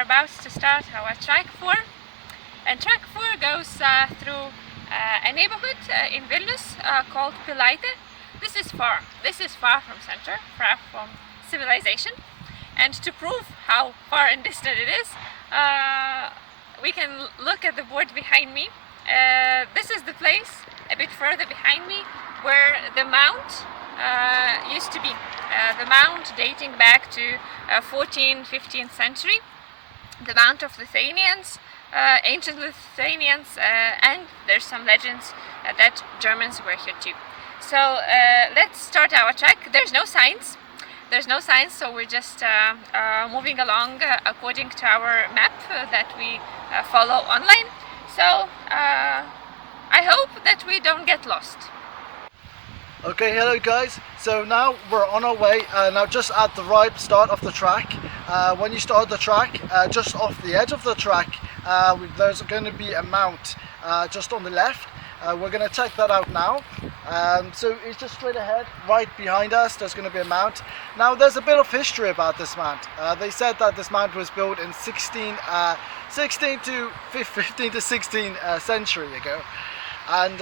are about to start our track 4, and track 4 goes through a neighborhood in Vilnius called Pilaitė. This is far from center, far from civilization, and to prove how far and distant it is, we can look at the board behind me. This is the place a bit further behind me where the mount used to be. The mount dating back to 14th, 15th century. The mount of Lithuanians, ancient Lithuanians, and there's some legends that Germans were here too. So let's start our trek. There's no signs, so we're just moving along according to our map that we follow online. So I hope that we don't get lost. Okay, hello guys. So now we're on our way, now just at the right start of the track. When you start the track, just off the edge of the track, there's going to be a mount just on the left. We're going to check that out now. So it's just straight ahead, right behind us, there's going to be a mount. Now there's a bit of history about this mount. They said that this mount was built in 15th to 16th century ago. And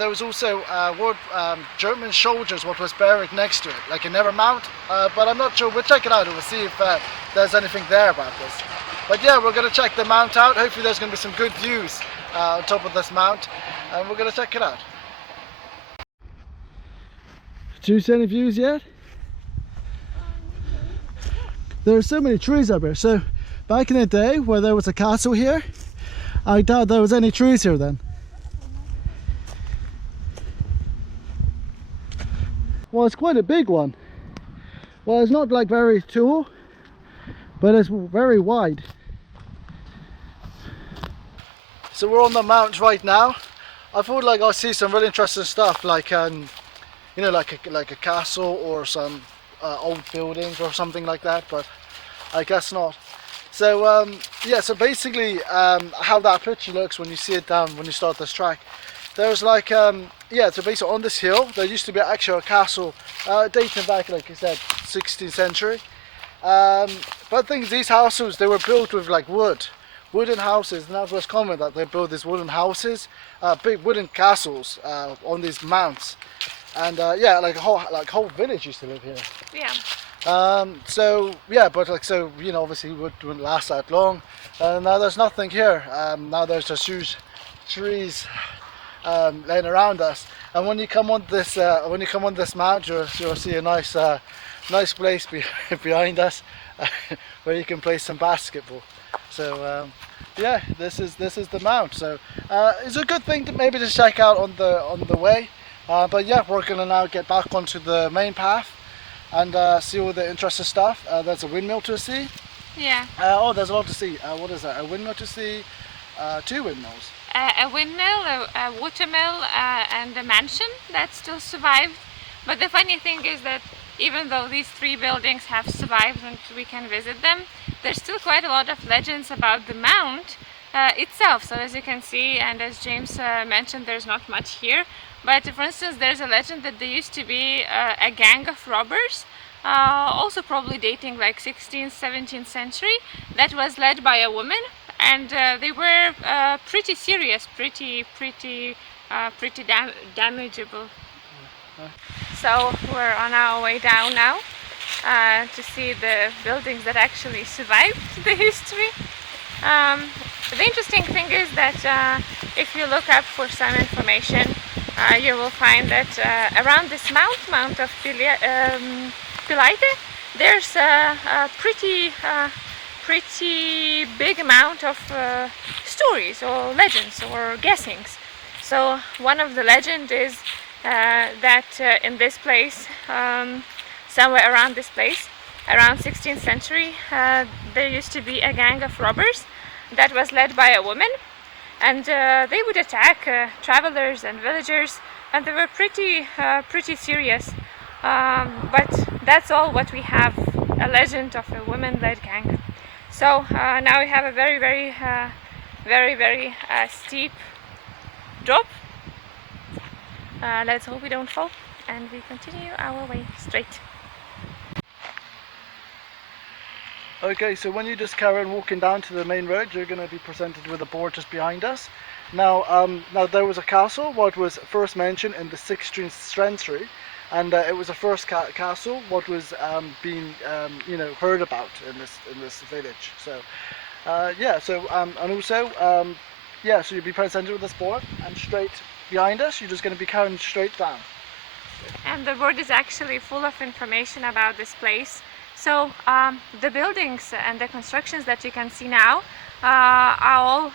there was also German soldiers what was buried next to it, like another mount, but I'm not sure. We'll check it out and we'll see if there's anything there about this. But yeah, we're going to check the mount out. Hopefully there's going to be some good views on top of this mount, and we're going to check it out. Do you see any views yet? There are so many trees up here. So back in the day where there was a castle here, I doubt there was any trees here then. Well, it's quite a big one. Well, it's not like very tall, but it's very wide. So we're on the mount right now. I thought like I'll see some really interesting stuff, like you know, like a castle or some old buildings or something like that, but I guess not. So yeah, so basically how that picture looks when you see it down when you start this track. There's like yeah, so basically on this hill there used to be actually a castle dating back, like I said, 16th century. But I think these houses, they were built with like wooden houses, and that was common that they built these wooden houses, big wooden castles on these mounts. And yeah, like whole village used to live here. Yeah. So yeah, but like, so you know, obviously it wouldn't last that long. Now there's nothing here. Now there's just huge trees laying around us, and when you come on this mount, you'll see a nice place behind us where you can play some basketball. So yeah, this is the mount. So it's a good thing to maybe just check out on the way. But yeah, we're gonna now get back onto the main path and see all the interesting stuff. There's a windmill to see. Yeah. Oh, there's a lot to see. What is that? A windmill to see. 2 windmills. A windmill, a watermill, and a mansion that still survived. But the funny thing is that even though these 3 buildings have survived and we can visit them, there's still quite a lot of legends about the mount itself. So as you can see, and as James mentioned, there's not much here. But for instance, there's a legend that there used to be a gang of robbers, also probably dating like 16th, 17th century, that was led by a woman. And they were pretty serious, pretty damageable. So we're on our way down now to see the buildings that actually survived the history. The interesting thing is that if you look up for some information, you will find that around this mount of Pilaitė, there's a pretty big amount of stories or legends or guessings. So one of the legends is that in this place, somewhere around this place, around 16th century, there used to be a gang of robbers that was led by a woman, and they would attack travelers and villagers, and they were pretty serious. But that's all what we have, a legend of a woman-led gang. So now we have a very steep drop. Let's hope we don't fall, and we continue our way straight. Okay, so when you just carry on walking down to the main road, you're going to be presented with a board just behind us. Now there was a castle what was first mentioned in the 16th century, and it was the first castle what was being heard about in this village. So yeah, so and also yeah, so you'll be presented with this board, and straight behind us, you're just going to be carrying straight down. And the board is actually full of information about this place. So the buildings and the constructions that you can see now are all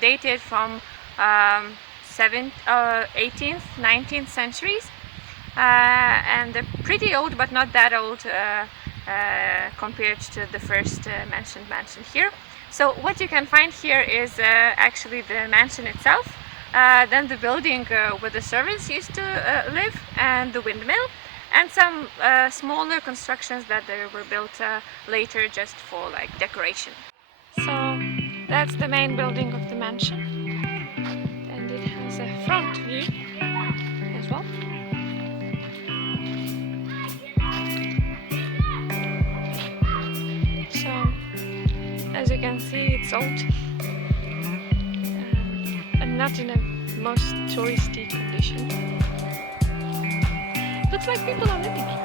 dated from 18th, 19th centuries, and they're pretty old, but not that old compared to the first mentioned mansion here. So what you can find here is actually the mansion itself, then the building where the servants used to live, and the windmill, and some smaller constructions that they were built later just for like decoration. So that's the main building of the mansion, and it has a front view as well. So as you can see, it's old and not in a most touristy condition. Looks like people are living here.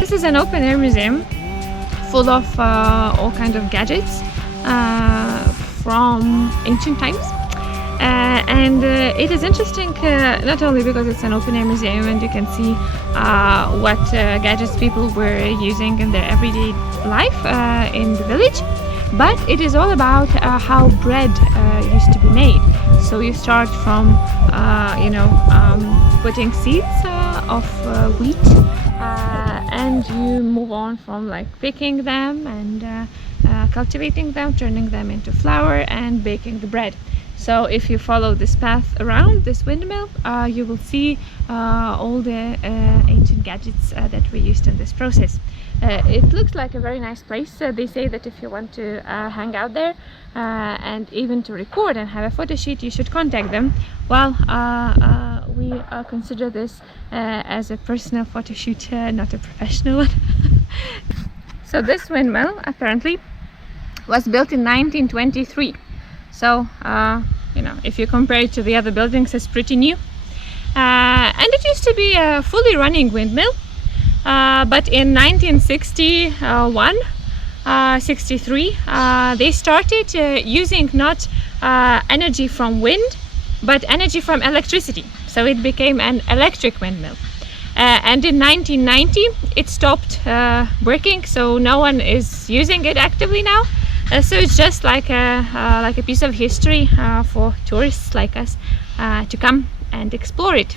This is an open-air museum full of all kinds of gadgets from ancient times. And it is interesting not only because it's an open-air museum and you can see what gadgets people were using in their everyday life in the village, but it is all about how bread used to be made. So you start from putting seeds of wheat, and you move on from like picking them and cultivating them, turning them into flour and baking the bread. So if you follow this path around this windmill, you will see all the ancient gadgets that were used in this process. It looks like a very nice place. They say that if you want to hang out there and even to record and have a photo shoot, you should contact them. Well, we consider this as a personal photo shoot, not a professional one. So this windmill apparently was built in 1923. So, if you compare it to the other buildings, it's pretty new. And it used to be a fully running windmill. But in 1961, 63, they started using not energy from wind, but energy from electricity. So it became an electric windmill. And in 1990, it stopped working, so no one is using it actively now. So it's just like a piece of history for tourists like us to come and explore it.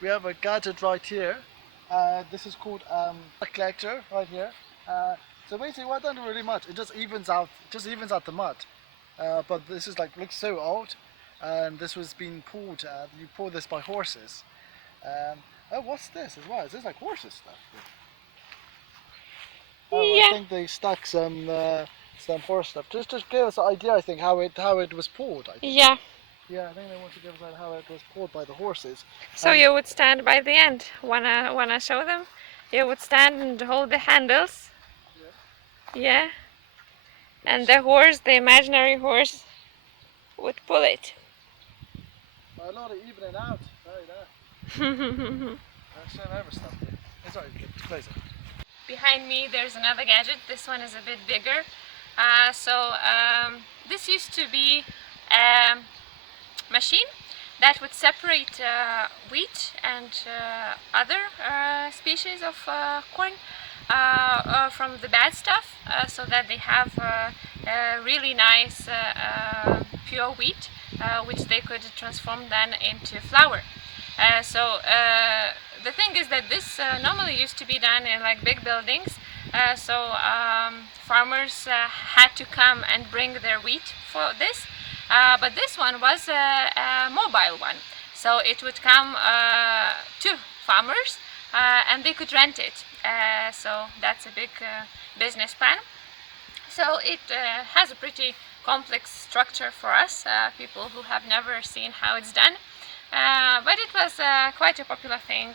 We have a gadget right here. This is called a collector right here. So basically, what doesn't really much. It just evens out the mud. But this is like looks so old, and this was being pulled. You pull this by horses. Oh, what's this as well? Is this like horses stuff? Oh, Yeah. I think they stuck some horse stuff. Just give us an idea. I think how it was pulled. I think. Yeah. Yeah, I think they want to give us how it was pulled by the horses. So you would stand by the end. Wanna show them? You would stand and hold the handles. Yeah. Yeah. And the horse, the imaginary horse, would pull it. A lot of evening out. Very there. Sorry, it's crazy. Behind me there's another gadget. This one is a bit bigger. This used to be a machine that would separate wheat and other species of corn from the bad stuff, so that they have really nice pure wheat, which they could transform then into flour. The thing is that this normally used to be done in like big buildings, farmers had to come and bring their wheat for this, but this one was a mobile one, so it would come to farmers and they could rent it. So that's a big business plan. So it has a pretty complex structure for us, people who have never seen how it's done. But it was quite a popular thing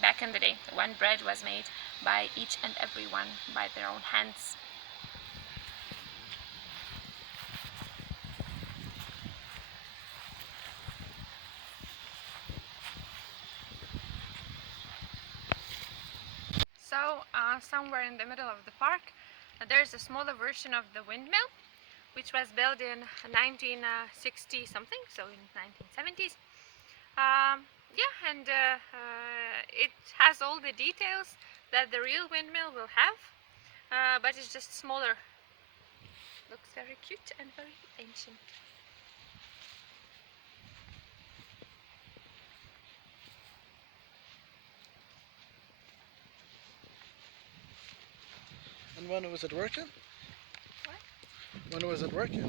back in the day, when bread was made by each and every one by their own hands. So somewhere in the middle of the park there's a smaller version of the windmill, which was built in 1960 something, so in 1970s. Yeah, and it has all the details that the real windmill will have, but it's just smaller. Looks very cute and very ancient. And when was it working? What? When was it working?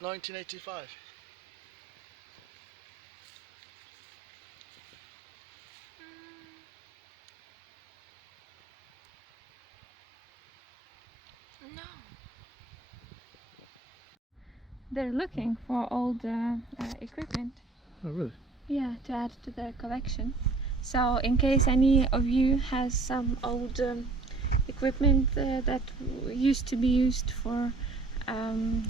1985. No. They're looking for old equipment. Oh, really? Yeah, to add to their collection. So in case any of you has some old equipment that used to be used for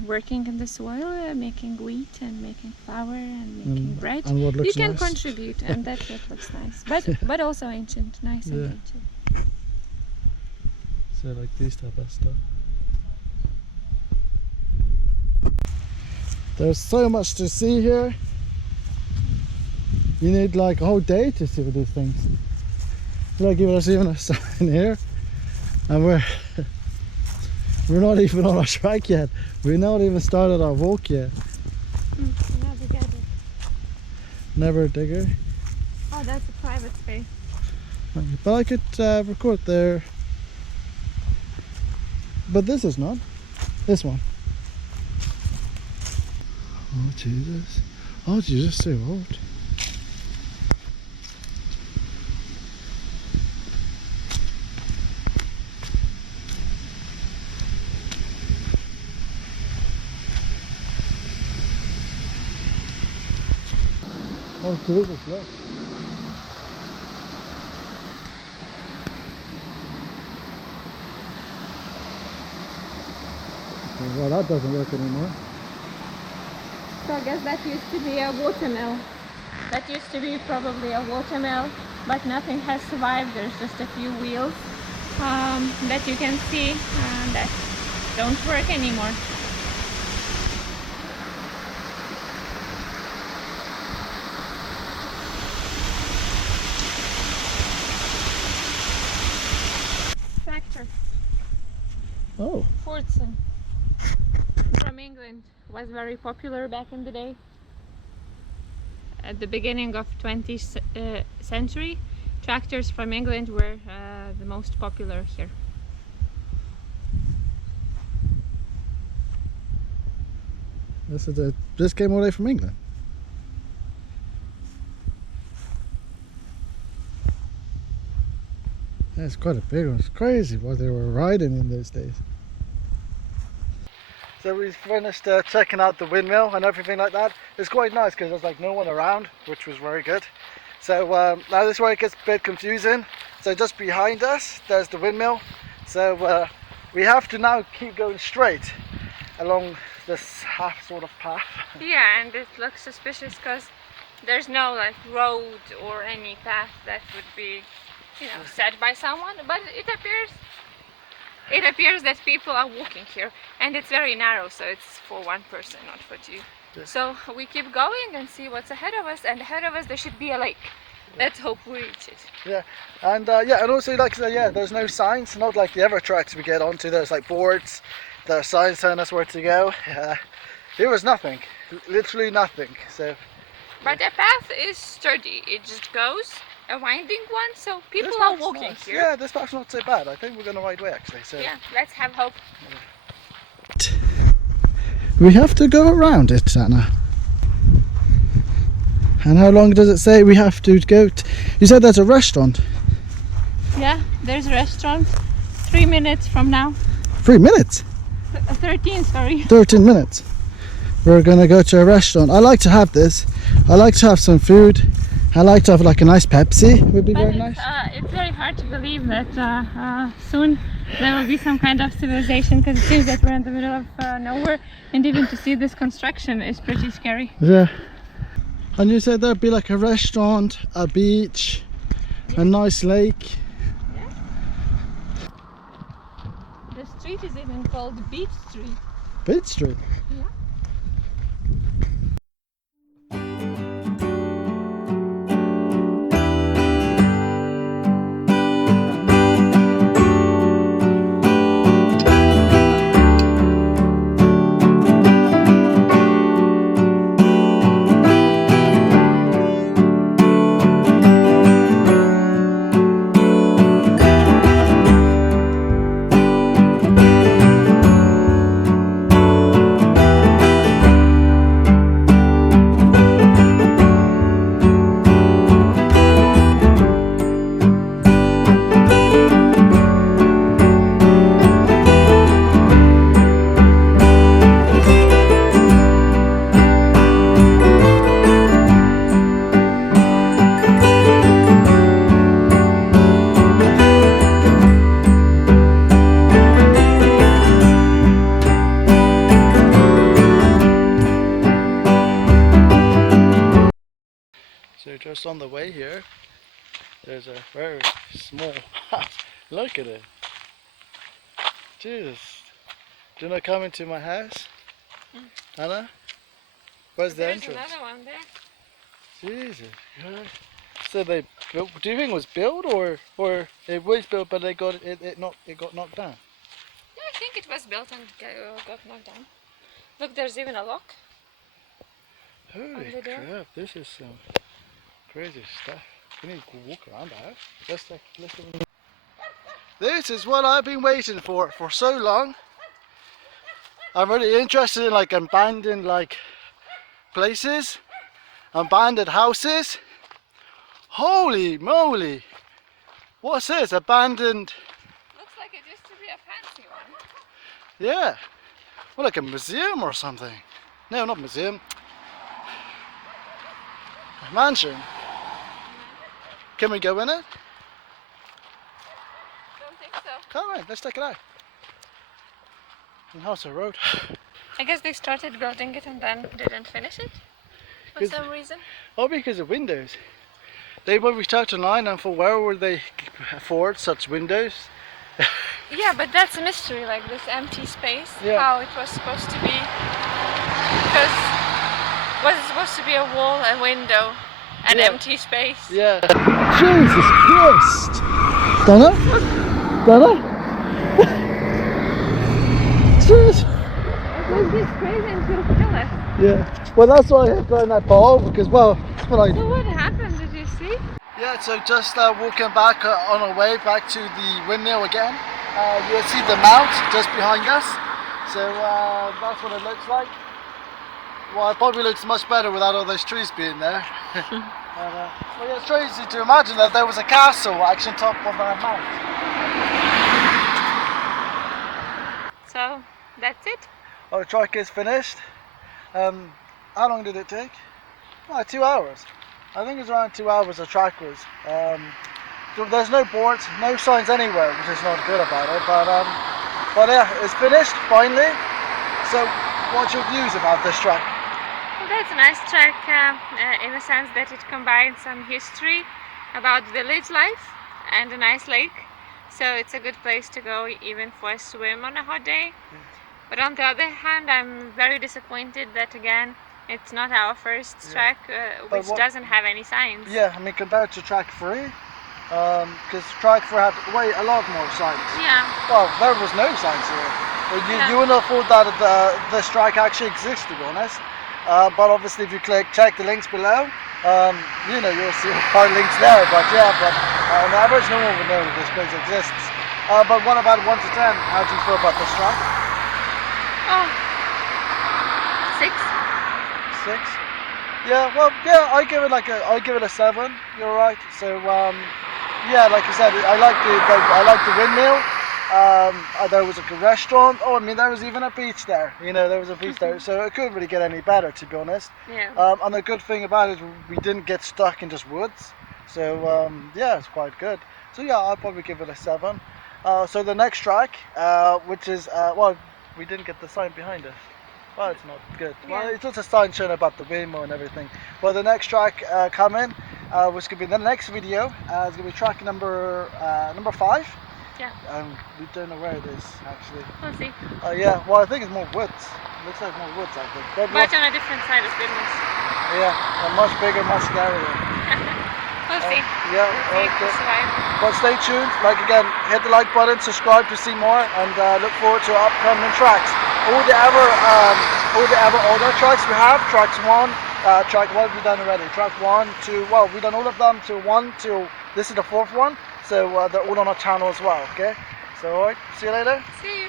working in the soil, making wheat and making flour and making bread, and what looks you can nice. contribute, and that's what looks nice. But also ancient, nice and Yeah. ancient. So like these type of stuff. There's so much to see here. You need like a whole day to see these things. Like there's even a sign here, and we're not even on our track yet. We're not even started our walk yet. Never a digger. Oh, that's a private space. But I could record there. But this is not. This one. Oh Jesus. Oh Jesus, so old. Oh Jesus, look. Well, that doesn't work anymore. So I guess that used to be a watermill. That used to be probably a watermill, but nothing has survived. There's just a few wheels that you can see that don't work anymore. Tractor. Oh. Fordson. From England. Was very popular back in the day. At the beginning of 20th century, tractors from England were the most popular here. This came all the way from England. That's quite a big one. It's crazy what they were riding in those days. So we finished checking out the windmill and everything like that. It's quite nice because there's like no one around, which was very good. So now this is where it gets a bit confusing. So just behind us, there's the windmill. So we have to now keep going straight along this half sort of path. Yeah, and it looks suspicious because there's no like road or any path that would be said by someone, but it appears that people are walking here, and it's very narrow, so it's for one person, not for two. Yeah. So we keep going and see what's ahead of us, and ahead of us there should be a lake. Let's hope we reach it. Yeah, and and also like I said, there's no signs, not like the other tracks we get onto. There's like boards, there are signs telling us where to go. Here was nothing, literally nothing. So, but the path is sturdy. It just goes a winding one, so people are walking nice. here. Yeah, this path's not so bad. I think we're going the right way actually. So yeah, let's have hope. We have to go around it, Anna. And how long does it say we have to go? You said there's a restaurant. Yeah, there's a restaurant. 3 minutes from now. 3 minutes? 13, sorry. 13 minutes. We're gonna go to a restaurant. I like to have this. I like to have some food. I like to have like a nice Pepsi. Would be very nice. It's very hard to believe that soon there will be some kind of civilization, because it seems that we're in the middle of nowhere, and even to see this construction is pretty scary. Yeah. And you said there'd be like a restaurant, a beach, a nice lake. Yeah. The street is even called Beach Street. Beach Street? Yeah. So just on the way here, there's a very small house. Look at it. Jesus. Do you not come into my house? Anna? Where's the entrance? There's another one there. Jesus Christ. So they built, do you think it was built or it was built but they got it got knocked down? Yeah, I think it was built and got knocked down. Look, there's even a lock. Holy crap, this is some crazy stuff. Can you walk around the house? Let's This is what I've been waiting for so long. I'm really interested in like abandoned like places, abandoned houses. Holy moly! What's this? Abandoned. Looks like it used to be a fancy one. Yeah. Well, like a museum or something. No, not museum. A mansion. Can we go in it? Don't think so. Come on, let's check it out. And how's the road? I guess they started building it and then didn't finish it for some reason. Oh, because of windows. They when we talked online and for where would they afford such windows? Yeah, but that's a mystery, like this empty space, Yeah. how it was supposed to be. Because was it supposed to be a wall, a window, an Yeah. empty space? Yeah. Jesus Christ! Donna? Donna? Jesus. It was this crazy and could kill us. Yeah. Well, that's why I had got in that ball because, well, that's what I. So what happened? Did you see? Yeah, so just walking back on our way back to the windmill again. You'll see the mount just behind us. So that's what it looks like. Well, it probably looks much better without all those trees being there. Well, yeah, it's crazy to imagine that there was a castle actually on top of a mount. So that's it. Our trek is finished. How long did it take? Oh, 2 hours. I think it's around 2 hours the track was. So there's no boards, no signs anywhere, which is not good about it. But yeah, it's finished finally. So, what's your views about this track? Well, that's a nice track in the sense that it combines some history about village life and a nice lake, so it's a good place to go even for a swim on a hot day. But on the other hand, I'm very disappointed that again it's not our first track, which doesn't have any signs. Yeah, I mean compared to track 3, because track 4 had way a lot more signs. Yeah. Well, there was no signs here. You wouldn't have thought that this track actually exists, to be honest. But obviously, if you check the links below, you'll see our links there. But yeah, on average, no one would know that this place exists. But what about 1 to 10? How do you feel about this track? Oh, 6. 6. Yeah, well, yeah, I give it a 7. You're right. So, yeah, like I said, I like the Windmill. There was a restaurant. Oh, I mean, there was even a beach there. There was a beach there, so it couldn't really get any better, to be honest. Yeah. And the good thing about it is we didn't get stuck in just woods. So, yeah, it's quite good. So, yeah, I'll probably give it a 7. So the next track, which is well, we didn't get the sign behind us. Well, it's not good. Yeah. Well, it's just a sign showing about the windmill and everything. Well, the next track coming, which could be the next video, is going to be track number 5. Yeah. We don't know where it is actually. We'll see. Yeah. Well, I think it's more woods. It looks like more woods, I think. But on a different side of Vilnius. Yeah, a much bigger, much scarier. We'll see. Yeah. We'll see if we survive. But stay tuned. Like again, hit the like button, subscribe to see more, and look forward to upcoming tracks. All the other tracks we have. Tracks 1. Track 1 we've done already. Track 1, 2. Well, we've done all of them to 1 to. This is the 4th one. So they're all on our channel as well. Okay. So alright. See you later. See you.